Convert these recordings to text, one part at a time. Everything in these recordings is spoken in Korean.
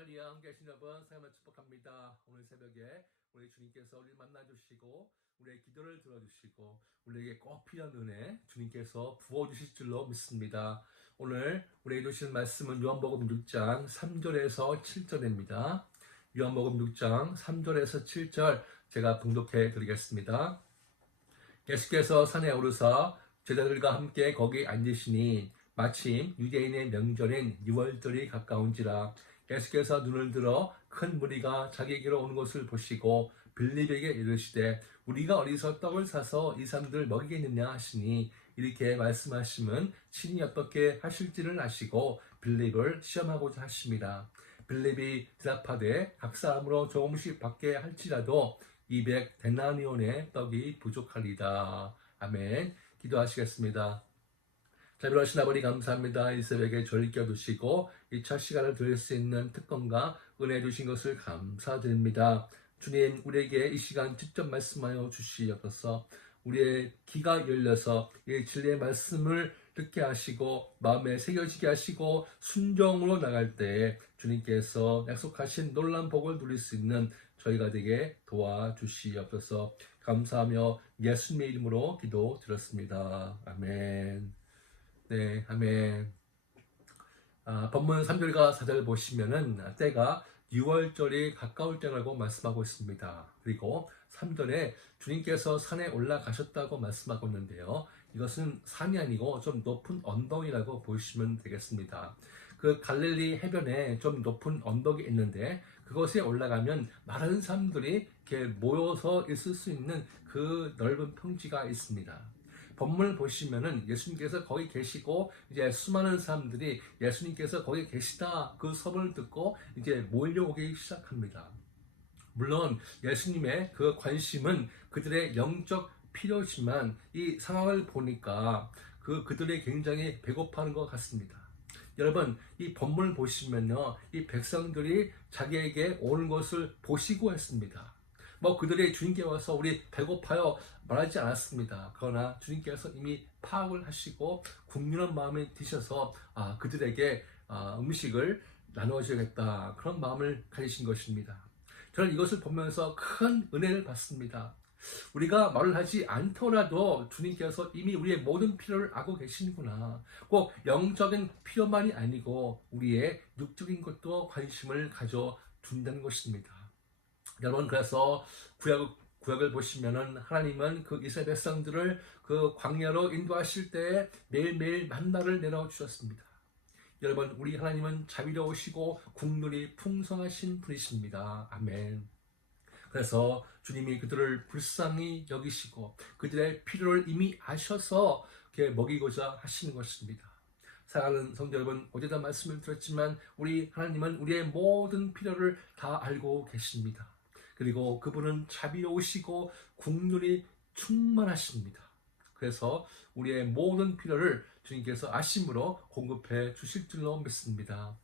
할렐루야, 함께 하신 여러분 사랑을 축복합니다. 오늘 새벽에 우리 주님께서 우리를 만나주시고 우리의 기도를 들어주시고 우리에게 꼭 필요한 은혜 주님께서 부어주실 줄로 믿습니다. 오늘 우리에게 주신 말씀은 요한복음 6장 3절에서 7절입니다. 요한복음 6장 3절에서 7절 제가 봉독해 드리겠습니다. 예수께서 산에 오르사 제자들과 함께 거기 앉으시니 마침 유대인의 명절인 유월절이 가까운지라. 예수께서 눈을 들어 큰 무리가 자기에게로 오는 것을 보시고 빌립에게 이르시되 우리가 어디서 떡을 사서 이 사람들 먹이겠느냐 하시니, 이렇게 말씀하심은 친히 어떻게 하실지를 아시고 빌립을 시험하고자 하심이라. 빌립이 대답하되 각 사람으로 조금씩 받게 할지라도 200데나리온의 떡이 부족하리다. 아멘. 기도하시겠습니다. 자비로우신 아버지 감사합니다. 이 새벽에 저를 껴두시고 이 첫 시간을 드릴 수 있는 특권과 은혜 주신 것을 감사드립니다. 주님, 우리에게 이 시간 직접 말씀하여 주시옵소서. 우리의 귀가 열려서 이 진리의 말씀을 듣게 하시고 마음에 새겨지게 하시고 순종으로 나갈 때에 주님께서 약속하신 놀라운 복을 누릴 수 있는 저희가 되게 도와주시옵소서. 감사하며 예수님의 이름으로 기도드렸습니다. 아멘. 네, 아멘. 본문 3절과 4절 보시면은 때가 6월절이 가까울 때라고 말씀하고 있습니다. 그리고 3절에 주님께서 산에 올라가셨다고 말씀하고 있는데요. 이것은 산이 아니고 좀 높은 언덕이라고 보시면 되겠습니다. 그 갈릴리 해변에 좀 높은 언덕이 있는데 그것에 올라가면 많은 사람들이 이렇게 모여서 있을 수 있는 그 넓은 평지가 있습니다. 본문을 보시면은 예수님께서 거기 계시고 이제 수많은 사람들이 예수님께서 거기 계시다 그 소문을 듣고 이제 몰려오기 시작합니다. 물론 예수님의 그 관심은 그들의 영적 필요지만 이 상황을 보니까 그들이 굉장히 배고파하는 것 같습니다. 여러분, 이 본문을 보시면요, 이 백성들이 자기에게 오는 것을 보시고 했습니다. 그들이 주님께 와서 우리 배고파요 말하지 않았습니다. 그러나 주님께서 이미 파악을 하시고 국민한 마음이 드셔서 그들에게 음식을 나누어줘야겠다, 그런 마음을 가지신 것입니다. 저는 이것을 보면서 큰 은혜를 받습니다. 우리가 말을 하지 않더라도 주님께서 이미 우리의 모든 필요를 알고 계시는구나. 꼭 영적인 필요만이 아니고 우리의 육적인 것도 관심을 가져준다는 것입니다. 여러분, 그래서 구약을 보시면은 하나님은 그 이스라엘 백성들을 그 광야로 인도하실 때 매일매일 만나를 내려 주셨습니다. 여러분, 우리 하나님은 자비로우시고 국률이 풍성하신 분이십니다. 아멘. 그래서 주님이 그들을 불쌍히 여기시고 그들의 필요를 이미 아셔서 먹이고자 하시는 것입니다. 사랑하는 성도 여러분, 어제도 말씀을 드렸지만 우리 하나님은 우리의 모든 필요를 다 알고 계십니다. 그리고 그분은 자비로우시고 국률이 충만하십니다. 그래서 우리의 모든 필요를 주님께서 아심으로 공급해 주실 줄로 믿습니다.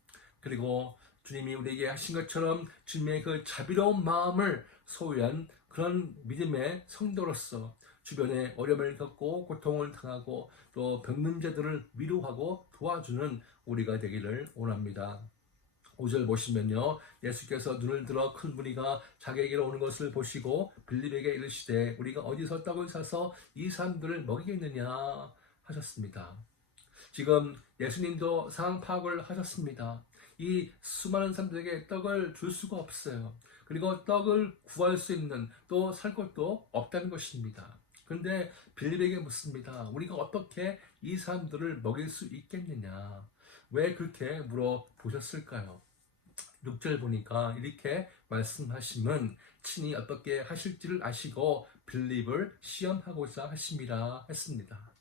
그리고 주님이 우리에게 하신 것처럼 주님의 그 자비로운 마음을 소유한 그런 믿음의 성도로서 주변에 어려움을 겪고 고통을 당하고 또 병든 자들을 위로하고 도와주는 우리가 되기를 원합니다. 5절 보시면요, 예수께서 눈을 들어 큰 무리가 자기에게로 오는 것을 보시고 빌립에게 이르시되 우리가 어디서 떡을 사서 이 사람들을 먹이겠느냐 하셨습니다. 지금 예수님도 상황 파악을 하셨습니다. 이 수많은 사람들에게 떡을 줄 수가 없어요. 그리고 떡을 구할 수 있는 또 살 것도 없다는 것입니다. 그런데 빌립에게 묻습니다. 우리가 어떻게 이 사람들을 먹일 수 있겠느냐? 왜 그렇게 물어보셨을까요? 6절 보니까 이렇게 말씀하심은 친히 어떻게 하실지를 아시고 빌립을 시험하고자 하심이라 했습니다.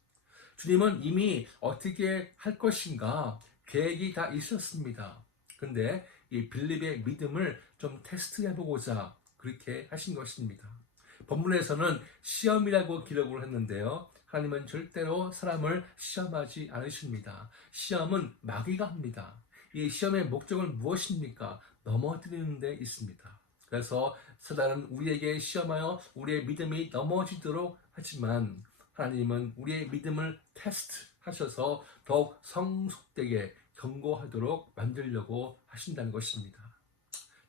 주님은 이미 어떻게 할 것인가 계획이 다 있었습니다. 그런데 이 빌립의 믿음을 좀 테스트해보고자 그렇게 하신 것입니다. 본문에서는 시험이라고 기록을 했는데요, 하나님은 절대로 사람을 시험하지 않으십니다. 시험은 마귀가 합니다. 이 시험의 목적은 무엇입니까? 넘어뜨리는 데 있습니다. 그래서 사단은 우리에게 시험하여 우리의 믿음이 넘어지도록 하지만 하나님은 우리의 믿음을 테스트하셔서 더욱 성숙되게 견고하도록 만들려고 하신다는 것입니다.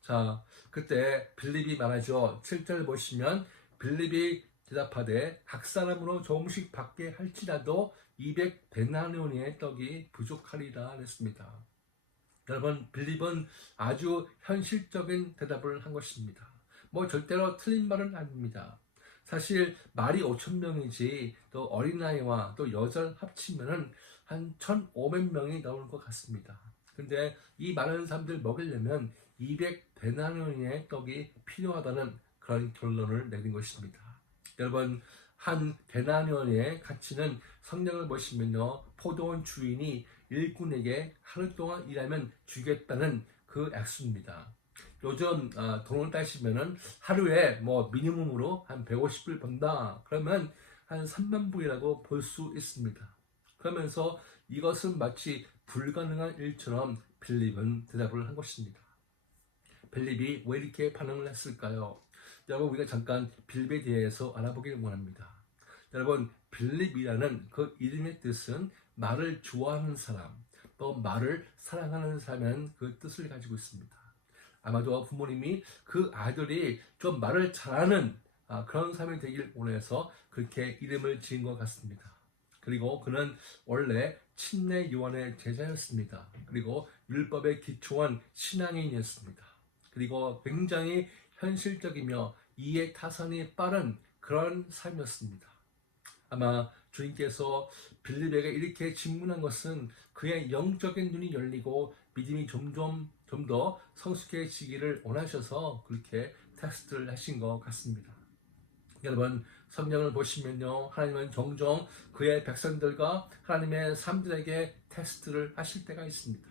자, 그때 빌립이 말하죠. 7절 보시면 빌립이 대답하되 각 사람으로 조금씩 받게 할지라도 200데나리온의 떡이 부족하리라 했습니다. 여러분, 빌립은 아주 현실적인 대답을 한 것입니다. 뭐 절대로 틀린 말은 아닙니다. 사실 말이 5,000명이지 또 어린아이와 또 여자 합치면은 한 1,500명이 나올 것 같습니다. 근데 이 많은 사람들 먹이려면 200데나리온의 떡이 필요하다는 그런 결론을 내린 것입니다. 여러분, 한 데나리온의 가치는 성경을 보시면요, 포도원 주인이 일꾼에게 하루 동안 일하면 주겠다는 그 액수입니다. 요즘 돈을 따시면은 하루에 뭐 미니멈으로 한 150불 번다 그러면 한 3만 불이라고 볼 수 있습니다. 그러면서 이것은 마치 불가능한 일처럼 빌립은 대답을 한 것입니다. 빌립이 왜 이렇게 반응을 했을까요? 여러분, 우리가 잠깐 빌립에 대해서 알아보기를 원합니다. 여러분, 빌립이라는 그 이름의 뜻은 말을 좋아하는 사람, 또 말을 사랑하는 사람이라는 그 뜻을 가지고 있습니다. 아마도 부모님이 그 아들이 좀 말을 잘하는 그런 사람이 되길 원해서 그렇게 이름을 지은 것 같습니다. 그리고 그는 원래 침례 요한의 제자였습니다. 그리고 율법에 기초한 신앙인이었습니다. 그리고 굉장히 현실적이며 이해 타산이 빠른 그런 삶이었습니다. 아마 주님께서 빌립에게 이렇게 질문한 것은 그의 영적인 눈이 열리고 믿음이 좀 더 성숙해지기를 원하셔서 그렇게 테스트를 하신 것 같습니다. 여러분, 성경을 보시면요, 하나님은 종종 그의 백성들과 하나님의 사람들에게 테스트를 하실 때가 있습니다.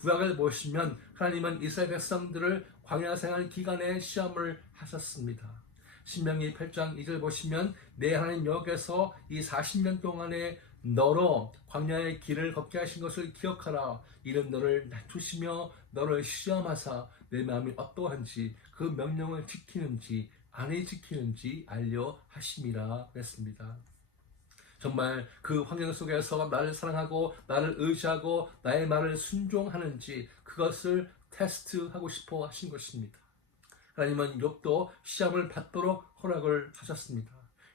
구약을 보시면 하나님은 이스라엘 백성들을 광야 생활 기간에 시험을 하셨습니다. 신명기 8장 2절 보시면 내 하나님 여호와께서 이 40년 동안에 너로 광야의 길을 걷게 하신 것을 기억하라. 이는 너를 낮추시며 너를 시험하사 내 마음이 어떠한지 그 명령을 지키는지 안 지키는지 알려 하심이라 그랬습니다. 정말 그 환경 속에서 나를 사랑하고 나를 의지하고 나의 말을 순종하는지 그것을 테스트하고 싶어 하신 것입니다. 하나님은 욥도 시험을 받도록 허락을 하셨습니다.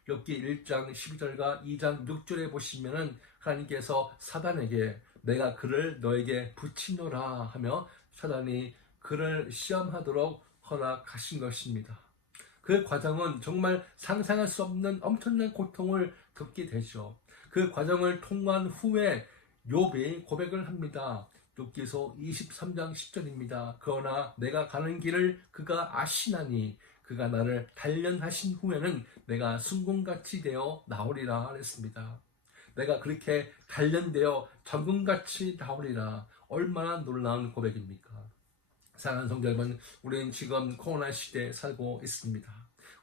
욥기 1장 12절과 2장 6절에 보시면은 하나님께서 사단에게 내가 그를 너에게 붙이노라 하며 사단이 그를 시험하도록 허락하신 것입니다. 그 과정은 정말 상상할 수 없는 엄청난 고통을 겪게 되죠. 그 과정을 통과한 후에 욥이 고백을 합니다. 욥기서 23장 10절입니다. 그러나 내가 가는 길을 그가 아시나니 그가 나를 단련하신 후에는 내가 순금같이 되어 나오리라 했습니다. 내가 그렇게 단련되어 정금같이 나오리라. 얼마나 놀라운 고백입니까? 사랑하는 성도 여러분, 우리는 지금 코로나 시대에 살고 있습니다.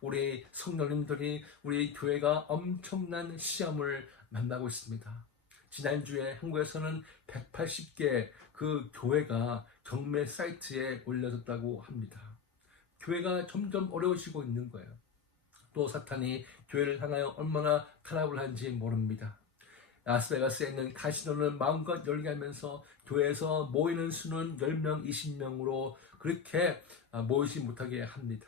우리 성도님들이 우리 교회가 엄청난 시험을 만나고 있습니다. 지난주에 한국에서는 180개 그 교회가 경매 사이트에 올려졌다고 합니다. 교회가 점점 어려워지고 있는 거예요. 또 사탄이 교회를 향하여 얼마나 타락을 한지 모릅니다. 라스베가스에 있는 카시노를 마음껏 열게 하면서 교회에서 모이는 수는 10명, 20명으로 그렇게 모이지 못하게 합니다.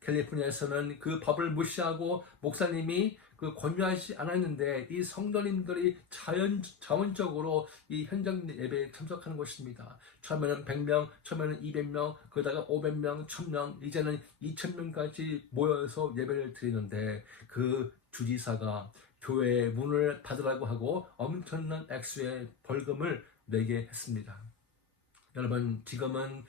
캘리포니아에서는 그 법을 무시하고 목사님이 그 권유하지 않았는데 이 성도님들이 자원적으로 이 현장 예배에 참석하는 것입니다. 처음에는 100명, 처음에는 200명, 그러다가 500명, 1000명, 이제는 2000명까지 모여서 예배를 드리는데 그 주지사가 교회의 문을 닫으라고 하고 엄청난 액수의 벌금을 내게 했습니다. 여러분, 지금은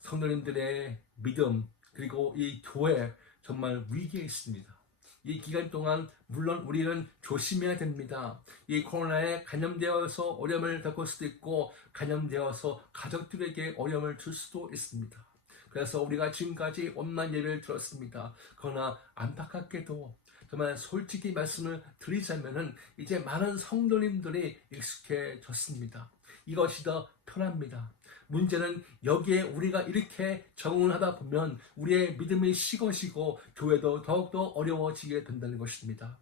성도님들의 믿음 그리고 이 교회 정말 위기에 있습니다. 이 기간 동안 물론 우리는 조심해야 됩니다. 이 코로나에 감염되어서 어려움을 겪을 수도 있고 감염되어서 가족들에게 어려움을 줄 수도 있습니다. 그래서 우리가 지금까지 온라인 예배를 들었습니다. 그러나 안타깝게도 정말 솔직히 말씀을 드리자면은 이제 많은 성도님들이 익숙해졌습니다. 이것이 더 편합니다. 문제는 여기에 우리가 이렇게 적응을 하다 보면 우리의 믿음이 식어지고 교회도 더욱더 어려워지게 된다는 것입니다.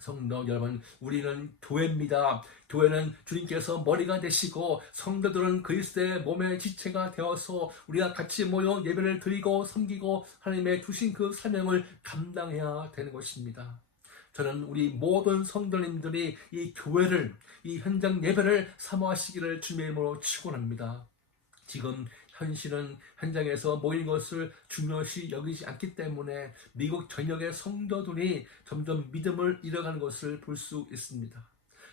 성도 여러분, 우리는 교회입니다. 교회는 주님께서 머리가 되시고 성도들은 그리스도의 몸의 지체가 되어서 우리가 같이 모여 예배를 드리고 섬기고 하나님의 주신 그 사명을 감당해야 되는 것입니다. 저는 우리 모든 성도님들이 이 교회를, 이 현장 예배를 사모하시기를 주님의 이름으로 축원합니다. 지금 현실은 현장에서 모인 것을 중요시 여기지 않기 때문에 미국 전역의 성도들이 점점 믿음을 잃어가는 것을 볼 수 있습니다.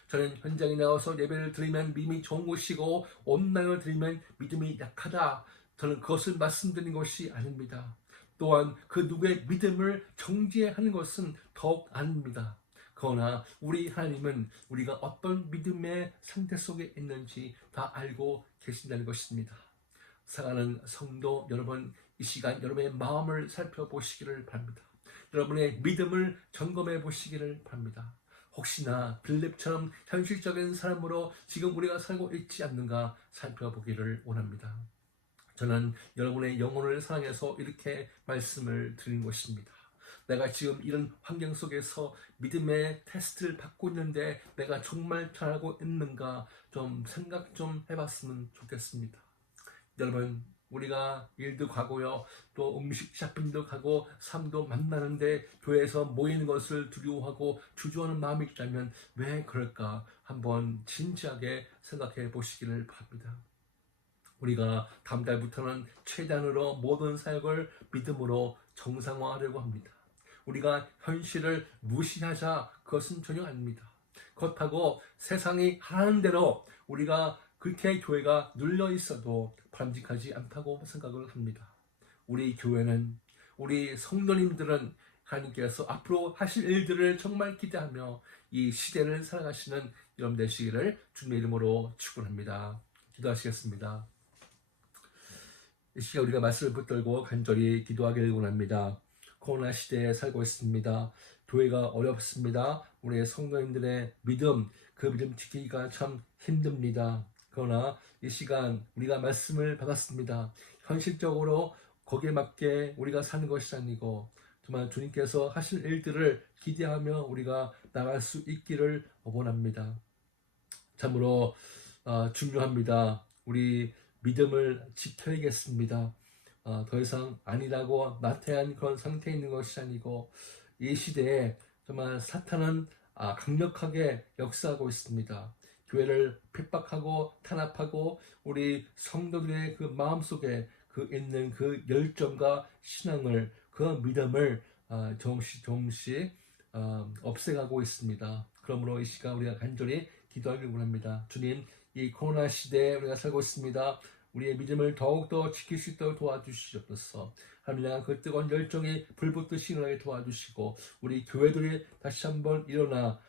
저는 현장에 나와서 예배를 드리면 믿음이 좋은 것이고 온라인을 드리면 믿음이 약하다. 저는 그것을 말씀드린 것이 아닙니다. 또한 그 누구의 믿음을 정죄하는 것은 더욱 아닙니다. 그러나 우리 하나님은 우리가 어떤 믿음의 상태 속에 있는지 다 알고 계신다는 것입니다. 사랑하는 성도 여러분, 이 시간 여러분의 마음을 살펴보시기를 바랍니다. 여러분의 믿음을 점검해 보시기를 바랍니다. 혹시나 빌립처럼 현실적인 사람으로 지금 우리가 살고 있지 않는가 살펴보기를 원합니다. 저는 여러분의 영혼을 사랑해서 이렇게 말씀을 드린 것입니다. 내가 지금 이런 환경 속에서 믿음의 테스트를 받고 있는데 내가 정말 잘하고 있는가 좀 생각 좀 해봤으면 좋겠습니다. 여러분, 우리가 일도 가고요, 또 음식 쇼핑도 가고 삶도 만나는데 교회에서 모이는 것을 두려워하고 주저하는 마음이 있다면 왜 그럴까 한번 진지하게 생각해 보시기를 바랍니다. 우리가 다음 달부터는 최단으로 모든 사역을 믿음으로 정상화하려고 합니다. 우리가 현실을 무시하자, 그것은 전혀 아닙니다. 그렇다고 세상이 하는 대로 우리가 그렇게 교회가 눌려 있어도 바람직하지 않다고 생각을 합니다. 우리 교회는, 우리 성도님들은 하나님께서 앞으로 하실 일들을 정말 기대하며 이 시대를 살아가시는 여러분 되시기를 주님의 이름으로 축원합니다. 기도하시겠습니다. 이 시간 우리가 말씀을 붙들고 간절히 기도하기를 원합니다. 코로나 시대에 살고 있습니다. 교회가 어렵습니다. 우리의 성도님들의 믿음, 그 믿음 지키기가 참 힘듭니다. 그러나 이 시간 우리가 말씀을 받았습니다. 현실적으로 거기에 맞게 우리가 사는 것이 아니고 정말 주님께서 하실 일들을 기대하며 우리가 나갈 수 있기를 원합니다. 참으로 중요합니다. 우리 믿음을 지켜야겠습니다. 더 이상 아니라고 나태한 그런 상태에 있는 것이 아니고 이 시대에 정말 사탄은 강력하게 역사하고 있습니다. 교회를 핍박하고 탄압하고 우리 성도들의 그 마음속에 그 있는 그 열정과 신앙을, 그 믿음을 조금씩 없애가고 있습니다. 그러므로 이 시간 우리가 간절히 기도하기를 원합니다. 주님, 이 코로나 시대에 우리가 살고 있습니다. 우리의 믿음을 더욱더 지킬 수 있도록 도와주시옵소서. 하나님, 향한 그 뜨거운 열정이 불붙듯이 일어나게 도와주시고 우리 교회들이 다시 한번 일어나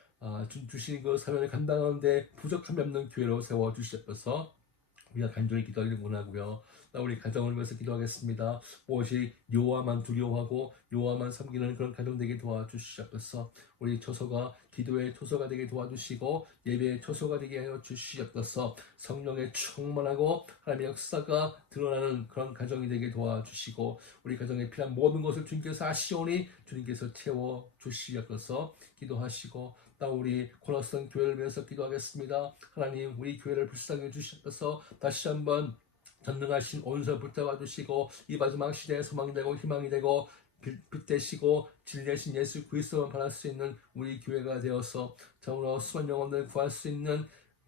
주신 그 사명을 감당하는데 부족함이 없는 교회로 세워주시옵소서. 우리가 간절히 기도하기를 원하고요. 우리 가정을 위해서 기도하겠습니다. 오직 여호와만 두려워하고 여호와만 섬기는 그런 가정 되게 도와주시옵소서. 우리 처소가 기도의 처소가 되게 도와주시고 예배의 처소가 되게 하여 주시옵소서. 성령의 충만하고 하나님의 역사가 드러나는 그런 가정이 되게 도와주시고 우리 가정에 필요한 모든 것을 주님께서 아시오니 주님께서 채워 주시옵소서. 기도하시고 또 우리 코너성 교회를 위해서 기도하겠습니다. 하나님, 우리 교회를 불쌍히 주시옵소서. 다시 한번 전능하신 온서 붙잡아 주시고 이 마지막 시대에 소망이 되고 희망이 되고 빛 되시고 진리하신 예수 그리스도만 바랄 수 있는 우리 교회가 되어서 정으로 수많은 영혼을 구할 수 있는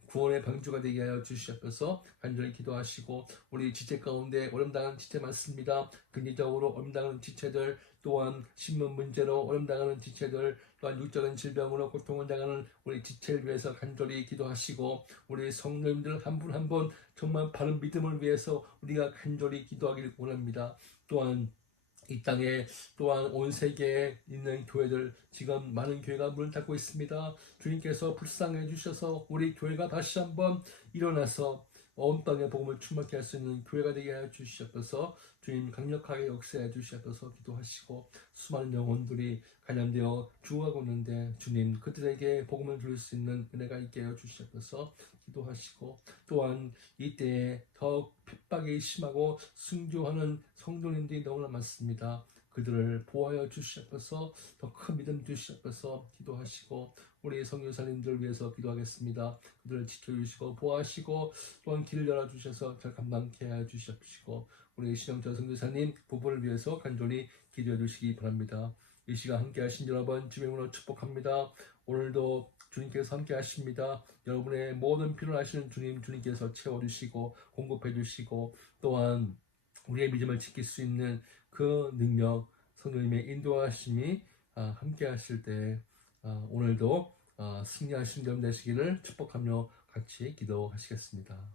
구원의 방주가 되게 하여 주시옵소서. 간절히 기도하시고 우리 지체 가운데 어려움당하는 지체 많습니다. 근리적으로 어려움당하는 지체들, 또한 신문 문제로 어려움당하는 지체들, 또한 육적인 질병으로 고통을 당하는 우리 지체를 위해서 간절히 기도하시고 우리 성도님들 한 분 한 분 정말 바른 믿음을 위해서 우리가 간절히 기도하기를 원합니다. 또한 이 땅에 또한 온 세계에 있는 교회들, 지금 많은 교회가 문을 닫고 있습니다. 주님께서 불쌍해 주셔서 우리 교회가 다시 한번 일어나서 온 땅의 복음을 충만케 할 수 있는 교회가 되게 하여 주시옵소서. 주님 강력하게 역사해 주시옵소서. 기도하시고 수많은 영혼들이 관련되어 죽어가고 있는데 주님 그들에게 복음을 들을 수 있는 은혜가 있게 하여 주시옵소서. 기도하시고 또한 이때에 더욱 핍박이 심하고 순교하는 성도님들이 너무나 많습니다. 그들을 보호하여 주시옵소서. 더 큰 믿음 주시옵소서. 기도하시고 우리 선교사님들 위해서 기도하겠습니다. 그들을 지켜주시고 보호하시고 또한 길을 열어주셔서 잘 감당케 하여 주시옵시고 우리 신영철 선교사님 부부를 위해서 간절히 기도해 주시기 바랍니다. 이 시간 함께 하신 여러분 주의 이름으로 축복합니다. 오늘도 주님께서 함께 하십니다. 여러분의 모든 필요를 아시는 주님께서 채워주시고 공급해 주시고 또한 우리의 믿음을 지킬 수 있는 그 능력 성령님의 인도하심이 함께 하실 때 오늘도 승리하신 점 되시기를 축복하며 같이 기도하시겠습니다.